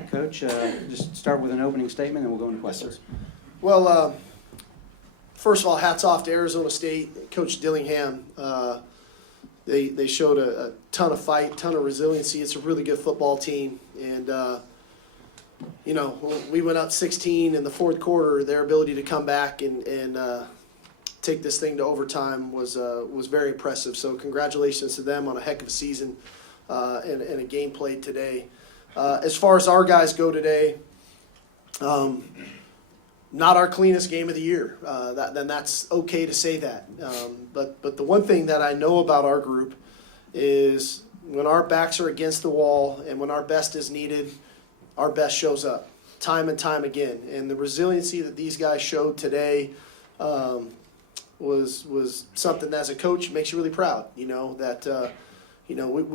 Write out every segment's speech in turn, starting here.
right, Coach, just start with an opening statement and we'll go into questions. Yes, well, first of all, hats off to Arizona State, Coach Dillingham. They showed a ton of fight, ton of resiliency. It's a really good football team. And, we went up 16 in the fourth quarter. Their ability to come back and take this thing to overtime was very impressive. So congratulations to them on a heck of a season and a game played today. As far as our guys go today, not our cleanest game of the year. Then that's okay to say that. But the one thing that I know about our group is when our backs are against the wall and when our best is needed, our best shows up time and time again. And the resiliency that these guys showed today was something that as a coach makes you really proud. We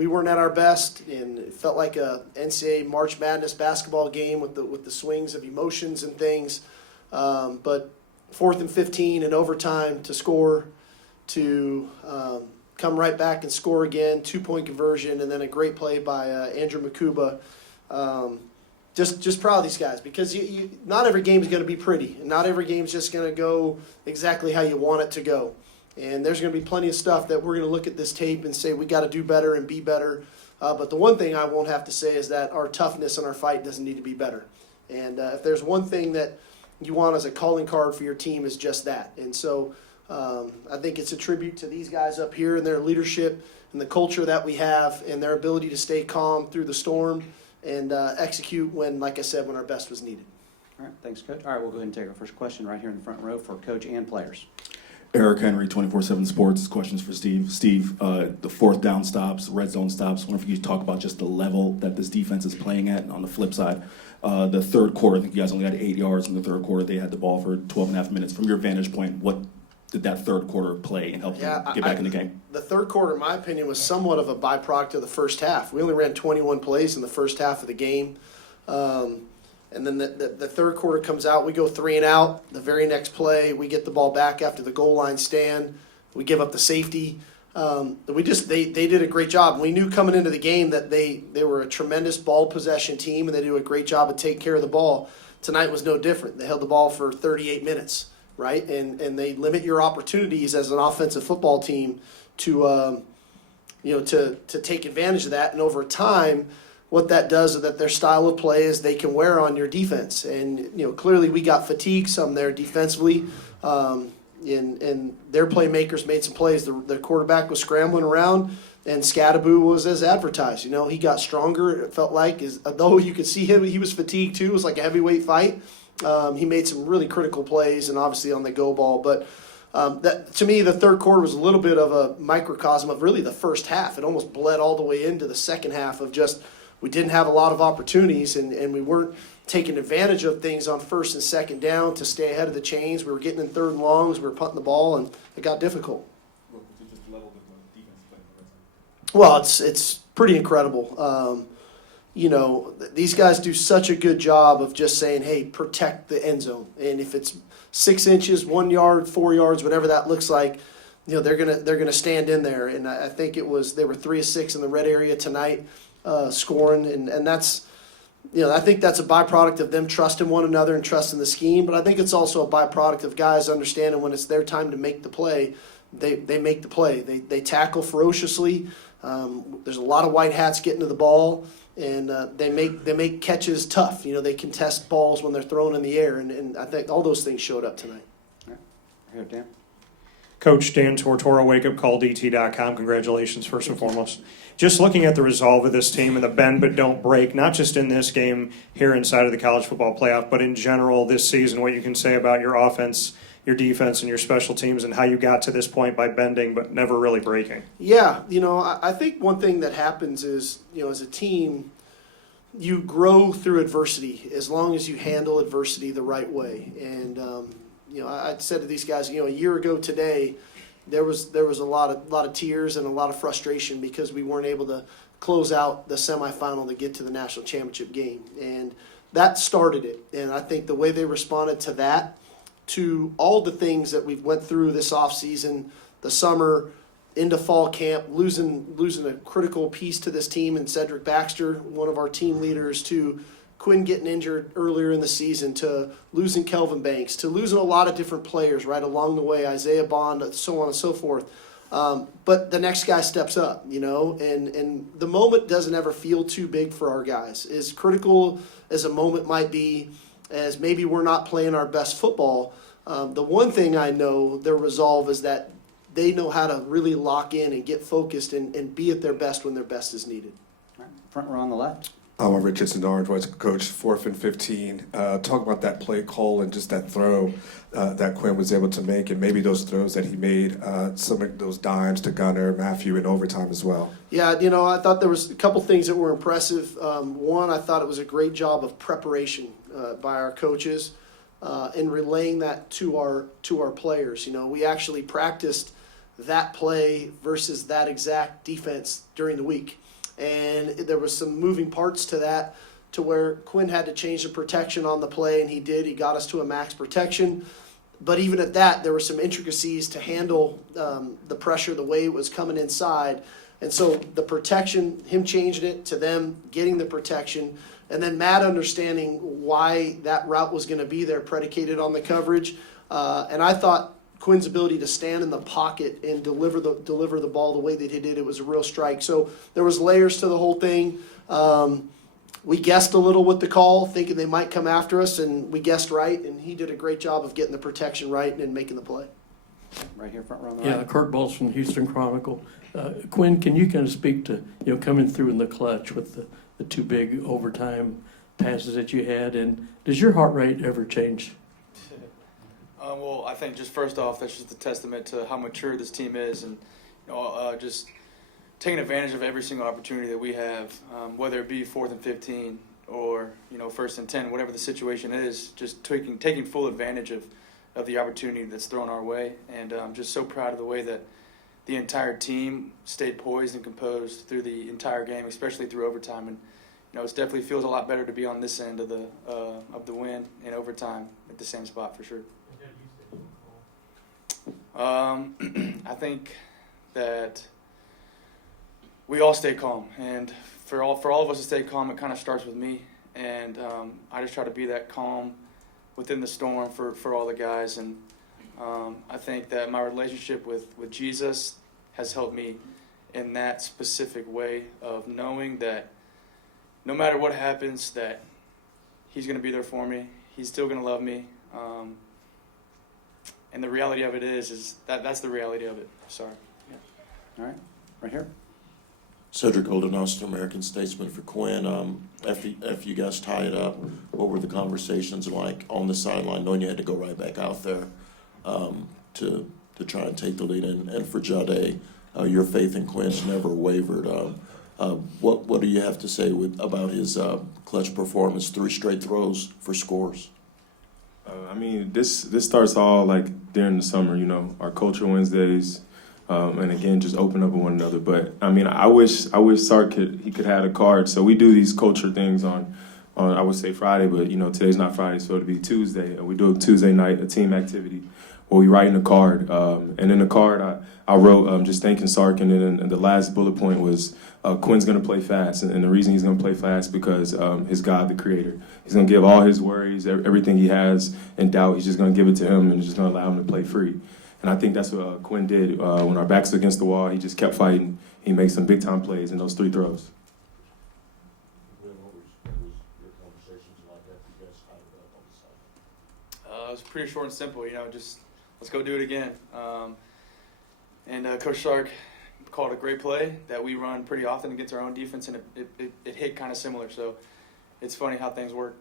weren't at our best, and it felt like a NCAA March Madness basketball game with the swings of emotions and things. But 4th and 15 in overtime to score, to come right back and score again, 2-point conversion, and then a great play by Andrew Makuba. Just proud of these guys because not every game is going to be pretty, and not every game is just going to go exactly how you want it to go. And there's going to be plenty of stuff that we're going to look at this tape and say we got to do better and be better. But the one thing I won't have to say is that our toughness and our fight doesn't need to be better. And if there's one thing that you want as a calling card for your team is just that. And so I think it's a tribute to these guys up here and their leadership and the culture that we have and their ability to stay calm through the storm and execute when, like I said, when our best was needed. All right, thanks, Coach. All right, we'll go ahead and take our first question right here in the front row for Coach and players. Eric Henry, 24/7 Sports. Questions for Steve. Steve, the fourth down stops, red zone stops. I wonder if you could talk about just the level that this defense is playing at. And on the flip side, the third quarter, I think you guys only had 8 yards in the third quarter. They had the ball for 12 and a half minutes. From your vantage point, what did that third quarter play and help them get back in the game? The third quarter, in my opinion, was somewhat of a byproduct of the first half. We only ran 21 plays in the first half of the game. And then the third quarter comes out, we go 3 and out. The very next play, we get the ball back after the goal line stand. We give up the safety. They did a great job. We knew coming into the game that they were a tremendous ball possession team, and they do a great job of taking care of the ball. Tonight was no different. They held the ball for 38 minutes, right? And they limit your opportunities as an offensive football team to take advantage of that. And over time, what that does is that their style of play is they can wear on your defense. And, clearly we got fatigued some there defensively. And their playmakers made some plays. The quarterback was scrambling around, and Scadaboo was as advertised. He got stronger, it felt like. Though you could see him, he was fatigued too. It was like a heavyweight fight. He made some really critical plays, and obviously on the go ball. But to me, the third quarter was a little bit of a microcosm of really the first half. It almost bled all the way into the second half of just – we didn't have a lot of opportunities, and we weren't taking advantage of things on first and second down to stay ahead of the chains. We were getting in third and longs. We were punting the ball, and it got difficult. Well, it's pretty incredible. These guys do such a good job of just saying, hey, protect the end zone. And if it's 6 inches, 1 yard, 4 yards, whatever that looks like, they're gonna stand in there. And I think they were 3 of 6 in the red area tonight. Scoring, and that's, I think that's a byproduct of them trusting one another and trusting the scheme, but I think it's also a byproduct of guys understanding when it's their time to make the play, they make the play. They tackle ferociously. There's a lot of white hats getting to the ball, and they make catches tough. They contest balls when they're thrown in the air, and I think all those things showed up tonight. All right. Here, Dan. Coach Dan Tortora, wakeupcalldt.com. Congratulations, first and foremost. Just looking at the resolve of this team and the bend but don't break, not just in this game here inside of the college football playoff, but in general this season, what you can say about your offense, your defense, and your special teams and how you got to this point by bending but never really breaking. Yeah, I think one thing that happens is, as a team, you grow through adversity as long as you handle adversity the right way. And, I said to these guys, a year ago today, there was a lot of tears and a lot of frustration because we weren't able to close out the semifinal to get to the national championship game, and that started it. And I think the way they responded to that, to all the things that we've went through this offseason, the summer, into fall camp, losing a critical piece to this team, and Cedric Baxter, one of our team leaders, to Quinn getting injured earlier in the season, to losing Kelvin Banks, to losing a lot of different players right along the way, Isaiah Bond, so on and so forth. But the next guy steps up, and the moment doesn't ever feel too big for our guys. As critical as a moment might be, as maybe we're not playing our best football, the one thing I know their resolve is that they know how to really lock in and get focused and be at their best when their best is needed. All right, front row on the left. I'm Richardson, Orange Boys coach, 4th and 15. Talk about that play call and just that throw that Quinn was able to make, and maybe those throws that he made, some of those dimes to Gunner, Matthew in overtime as well. Yeah, I thought there was a couple things that were impressive. One, I thought it was a great job of preparation by our coaches in relaying that to our players. We actually practiced that play versus that exact defense during the week. And there was some moving parts to that, to where Quinn had to change the protection on the play, and he did. He got us to a max protection. But even at that, there were some intricacies to handle the pressure the way it was coming inside. And so the protection, him changing it to them getting the protection, and then Matt understanding why that route was going to be there predicated on the coverage. And I thought Quinn's ability to stand in the pocket and deliver the ball the way that he did, it was a real strike. So there was layers to the whole thing. We guessed a little with the call, thinking they might come after us, and we guessed right, and he did a great job of getting the protection right and making the play. Right here, front row on the Yeah, right. Kurt Bowles from the Houston Chronicle. Quinn, can you kind of speak to coming through in the clutch with the two big overtime passes that you had, and does your heart rate ever change? Well, I think just first off, that's just a testament to how mature this team is, and just taking advantage of every single opportunity that we have, whether it be 4th and 15 or 1st and 10, whatever the situation is, just taking full advantage of the opportunity that's thrown our way. And I'm just so proud of the way that the entire team stayed poised and composed through the entire game, especially through overtime. And it definitely feels a lot better to be on this end of the win in overtime at the same spot for sure. I think that we all stay calm, and for all of us to stay calm, it kind of starts with me, and I just try to be that calm within the storm for all the guys, and I think that my relationship with Jesus has helped me in that specific way of knowing that no matter what happens, that he's going to be there for me, he's still going to love me. And the reality of it is that's the reality of it. Sorry. Yeah. All right, right here. Cedric Oldenostor, American Statesman for Quinn. After you guys tie it up, what were the conversations like on the sideline, knowing you had to go right back out there to try and take the lead? And for Jahdae, your faith in Quinn's never wavered. What do you have to say about his clutch performance? 3 straight throws for scores. This starts all like during the summer, our culture Wednesdays, and again just open up with one another. But I wish Sark could have a card. So we do these culture things on I would say Friday, but today's not Friday, so it'll be Tuesday. We do a Tuesday night, a team activity, where we write in a card. And in the card, I wrote just thanking Sark, and then the last bullet point was Quinn's going to play fast. And the reason he's going to play fast because his God, the Creator. He's going to give all his worries, everything he has in doubt, he's just going to give it to him and just going to allow him to play free. And I think that's what Quinn did. When our backs were against the wall, he just kept fighting. He made some big-time plays in those 3 throws. It was pretty short and simple, just let's go do it again. And Coach Sark called a great play that we run pretty often against our own defense, and it hit kind of similar. So it's funny how things work.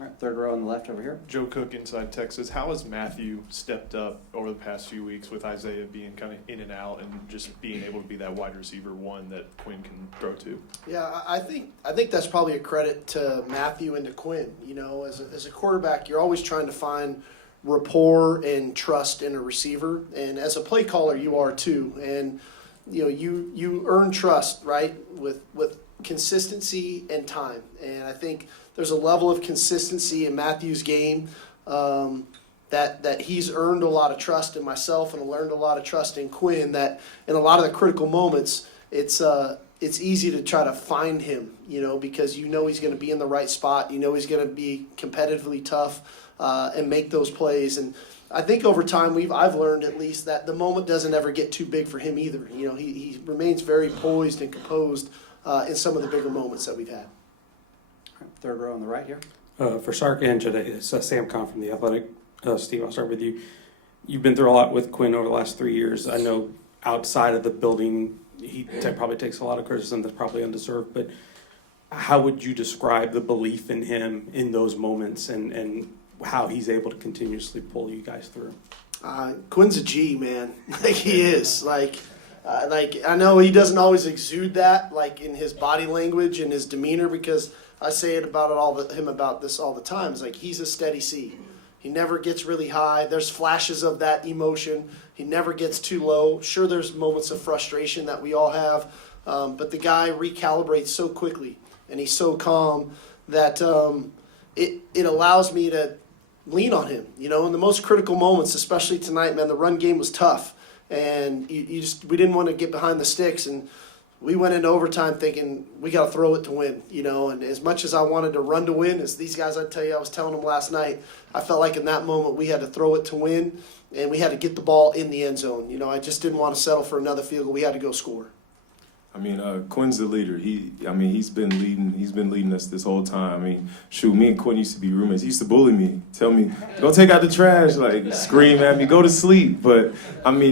All right, third row on the left over here. Joe Cook, Inside Texas. How has Matthew stepped up over the past few weeks with Isaiah being kind of in and out and just being able to be that wide receiver one that Quinn can throw to? Yeah, I think that's probably a credit to Matthew and to Quinn. As a quarterback, you're always trying to find rapport and trust in a receiver, and as a play caller, you are too. And you earn trust, right, with consistency and time. And I think there's a level of consistency in Matthew's game that he's earned a lot of trust in myself, and learned a lot of trust in Quinn, that in a lot of the critical moments, it's it's easy to try to find him, because he's going to be in the right spot. He's going to be competitively tough and make those plays. And I think over time I've learned at least that the moment doesn't ever get too big for him either. He remains very poised and composed in some of the bigger moments that we've had. All right, third row on the right here. For Sark and Jahdae, it's Sam Conn from The Athletic. Steve, I'll start with you. You've been through a lot with Quinn over the last 3 years. I know outside of the building, he probably takes a lot of criticism that's probably undeserved, but how would you describe the belief in him in those moments and how he's able to continuously pull you guys through? Quinn's a G, man. He is. I know he doesn't always exude that, in his body language and his demeanor, because I say it about him about this all the time. It's he's a steady C. He never gets really high. There's flashes of that emotion. He never gets too low. Sure, there's moments of frustration that we all have, but the guy recalibrates so quickly, and he's so calm that it allows me to lean on him. In the most critical moments, especially tonight, man, the run game was tough, and we didn't want to get behind the sticks, and we went into overtime thinking we got to throw it to win, and as much as I wanted to run to win, as these guys, I was telling them last night, I felt like in that moment we had to throw it to win, and we had to get the ball in the end zone. I just didn't want to settle for another field goal. We had to go score. Quinn's the leader. He's been leading us this whole time. Me and Quinn used to be roommates. He used to bully me, tell me, "Go take out the trash," scream at me, "Go to sleep." But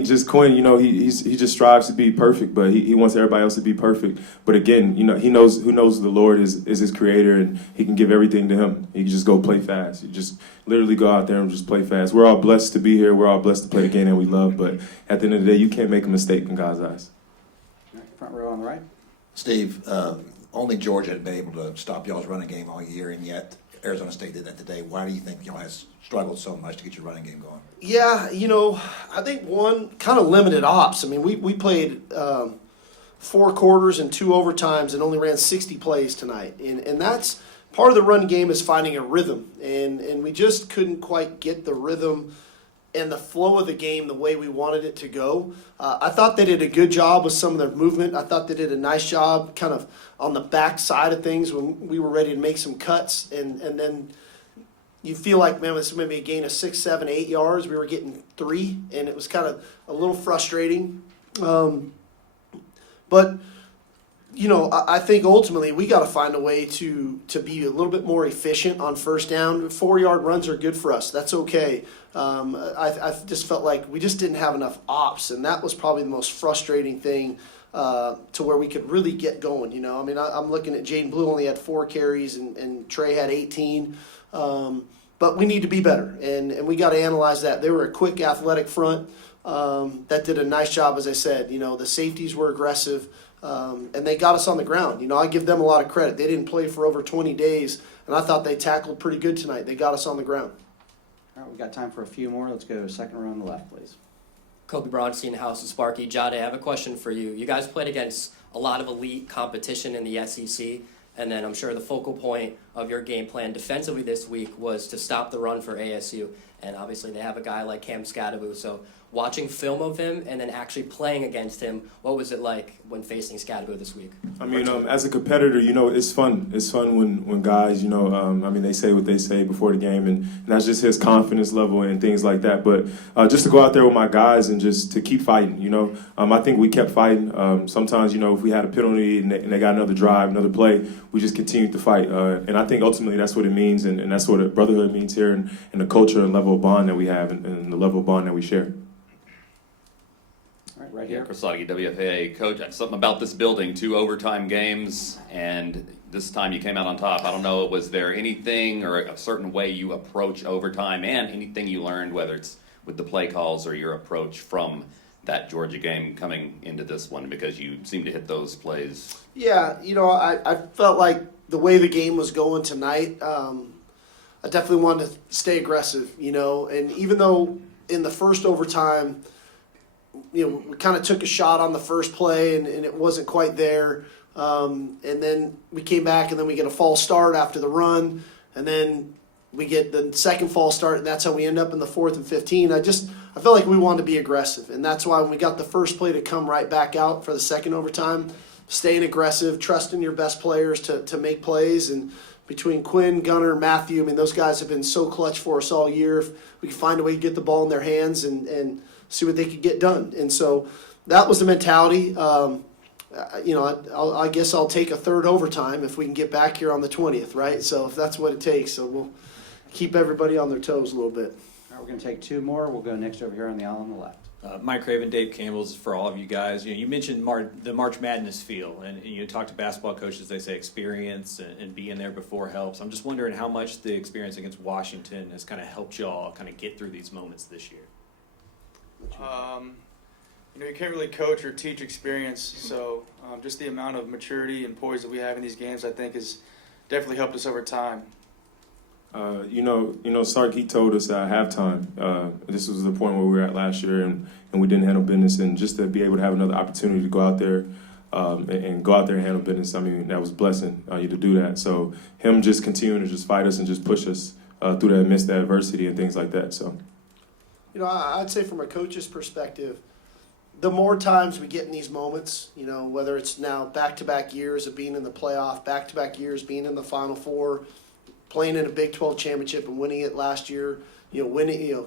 just Quinn, he just strives to be perfect, but he wants everybody else to be perfect. But again, he knows the Lord is his creator, and he can give everything to him. He can just go play fast. You just literally go out there and just play fast. We're all blessed to be here. We're all blessed to play the game that we love. But at the end of the day, you can't make a mistake in God's eyes. Front row on the right. Steve, only Georgia had been able to stop y'all's running game all year, and yet Arizona State did that today. Why do you think y'all has struggled so much to get your running game going? Yeah, I think one, kind of limited ops. We played 4 quarters and 2 overtimes and only ran 60 plays tonight. And that's part of the run game, is finding a rhythm. And we just couldn't quite get the rhythm and the flow of the game the way we wanted it to go. I thought they did a good job with some of their movement. I thought they did a nice job kind of on the back side of things when we were ready to make some cuts. And then you feel like, man, this may be a gain of 6, 7, 8 yards. We were getting 3, and it was kind of a little frustrating. But I think ultimately we got to find a way to be a little bit more efficient on first down. 4-yard runs are good for us. That's okay. I just felt like we just didn't have enough ops, and that was probably the most frustrating thing to where we could really get going. I'm looking at Jaden Blue only had 4 carries, and Trey had 18. But we need to be better, and we got to analyze that. They were a quick, athletic front that did a nice job, as I said. The safeties were aggressive. And they got us on the ground. I give them a lot of credit. They didn't play for over 20 days, and I thought they tackled pretty good tonight. They got us on the ground. All right, we've got time for a few more. Let's go second row on the left, please. Kobe Bronstein, House of Sparky. Jahdae, I have a question for you. You guys played against a lot of elite competition in the SEC, and then I'm sure the focal point of your game plan defensively this week was to stop the run for ASU. And obviously they have a guy like Cam Scadaboo. So watching film of him and then actually playing against him, what was it like when facing Scadaboo this week? As a competitor, it's fun. It's fun when guys, they say what they say before the game, and that's just his confidence level and things like that. But just to go out there with my guys and just to keep fighting, I think we kept fighting. Sometimes, if we had a penalty and they got another drive, another play, we just continued to fight. And I think ultimately that's what it means, and that's what a brotherhood means here, and the culture and level of bond that we have and the level of bond that we share. All right, right here. Chris Sotke, WFAA. Coach, something about this building, 2 overtime games, and this time you came out on top. I don't know, was there anything or a certain way you approach overtime, and anything you learned, whether it's with the play calls or your approach from that Georgia game coming into this one, because you seem to hit those plays? Yeah, I felt like the way the game was going tonight, I definitely wanted to stay aggressive, and even though in the first overtime, we kind of took a shot on the first play and it wasn't quite there. And then we came back and then we get a false start after the run. And then we get the second false start, and that's how we end up in the 4th and 15. I felt like we wanted to be aggressive. And that's why when we got the first play to come right back out for the second overtime, staying aggressive, trusting your best players to make plays. And between Quinn, Gunner, Matthew, I mean, those guys have been so clutch for us all year. If we can find a way to get the ball in their hands and see what they could get done. And so that was the mentality. I guess I'll take a third overtime if we can get back here on the 20th, right? So if that's what it takes, so we'll keep everybody on their toes a little bit. All right, we're going to take two more. We'll go next over here on the aisle on the left. Mike Craven, Dave Campbell's for all of you guys. You mentioned the March Madness feel, and you talk to basketball coaches, they say experience and being there before helps. I'm just wondering how much the experience against Washington has kind of helped y'all kind of get through these moments this year. You can't really coach or teach experience, so just the amount of maturity and poise that we have in these games, I think, has definitely helped us over time. Sark, he told us at halftime, this was the point where we were at last year, and we didn't handle business, and just to be able to have another opportunity to go out there and go out there and handle business, I mean, that was a blessing, you to do that. So him just continuing to just fight us and just push us through that amidst the adversity and things like that. So, I'd say from a coach's perspective, the more times we get in these moments, whether it's now back-to-back years of being in the playoff, back-to-back years being in the Final Four, playing in a Big 12 championship and winning it last year,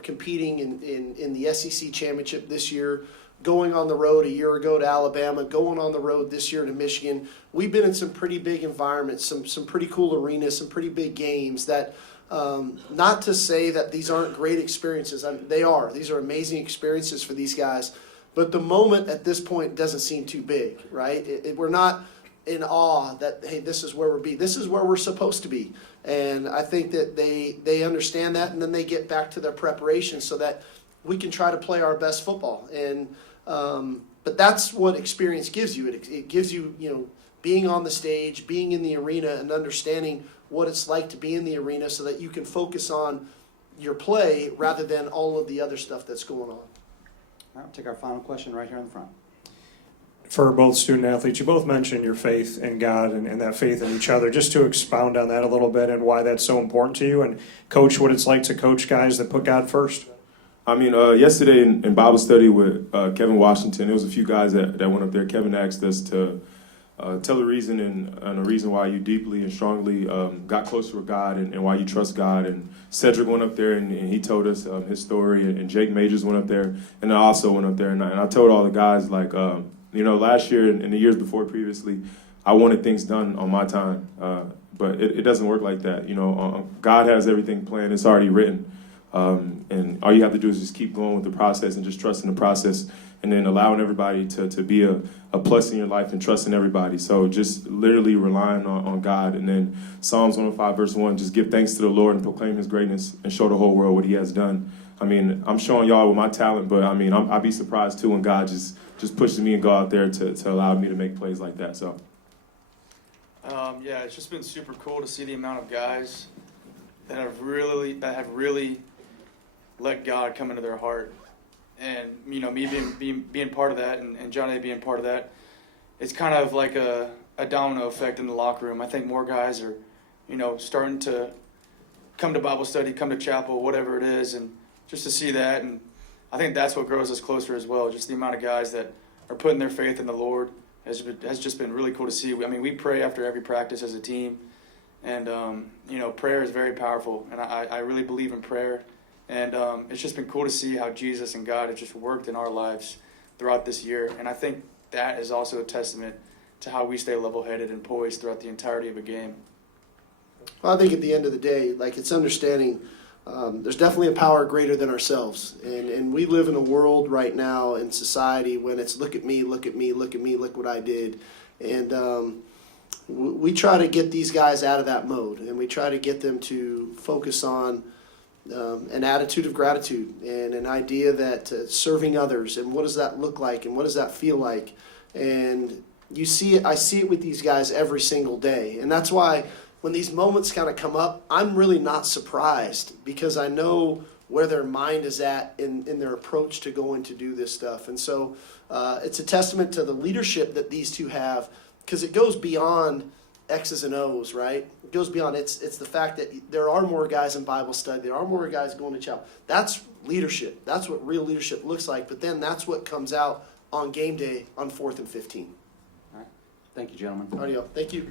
competing in the SEC championship this year, going on the road a year ago to Alabama, going on the road this year to Michigan. We've been in some pretty big environments, some pretty cool arenas, some pretty big games that, not to say that these aren't great experiences. They are. These are amazing experiences for these guys. But the moment at this point doesn't seem too big, right? We're not in awe that, hey, this is where this is where we're supposed to be. And I think that they understand that, and then they get back to their preparation so that we can try to play our best football. And but that's what experience gives you. It gives you, being on the stage, being in the arena, and understanding what it's like to be in the arena so that you can focus on your play rather than all of the other stuff that's going on. All right, we'll take our final question right here in the front. For both student athletes, you both mentioned your faith in God and that faith in each other. Just to expound on that a little bit and why that's so important to you, and coach, what it's like to coach guys that put God first. I mean, yesterday in Bible study with Kevin Washington, there was a few guys that went up there. Kevin asked us to tell a reason and a reason why you deeply and strongly got closer with God and why you trust God. And Cedric went up there and he told us his story, and Jake Majors went up there, and I also went up there. And I told all the guys, like, last year and the years before previously, I wanted things done on my time. But it doesn't work like that. God has everything planned. It's already written. And all you have to do is just keep going with the process and just trusting the process, and then allowing everybody to be a plus in your life and trusting everybody. So just literally relying on God. And then Psalms 105 verse 1, just give thanks to the Lord and proclaim his greatness and show the whole world what he has done. I mean, I'm showing y'all with my talent, but I mean, I'd be surprised too when God just pushes me and go out there to allow me to make plays like that. So. It's just been super cool to see the amount of guys that have really let God come into their heart. And, me being part of that and Jahdae being part of that, it's kind of like a domino effect in the locker room. I think more guys are, starting to come to Bible study, come to chapel, whatever it is, and just to see that. And I think that's what grows us closer as well, just the amount of guys that are putting their faith in the Lord has just been really cool to see. I mean, we pray after every practice as a team, and, prayer is very powerful, and I really believe in prayer. And it's just been cool to see how Jesus and God have just worked in our lives throughout this year. And I think that is also a testament to how we stay level-headed and poised throughout the entirety of a game. Well, I think at the end of the day, it's understanding there's definitely a power greater than ourselves. And we live in a world right now in society when it's look at me, look at me, look at me, look what I did. And we try to get these guys out of that mode, and we try to get them to focus on an attitude of gratitude and an idea that serving others, and what does that look like, and what does that feel like. And you see it, I see it with these guys every single day. And that's why when these moments kind of come up, I'm really not surprised, because I know where their mind is at in their approach to going to do this stuff. And so it's a testament to the leadership that these two have, because it goes beyond X's and O's, right? It goes beyond. It's the fact that there are more guys in Bible study. There are more guys going to chapel. That's leadership. That's what real leadership looks like. But then that's what comes out on game day on 4th and 15. All right. Thank you, gentlemen. All right, y'all. Thank you.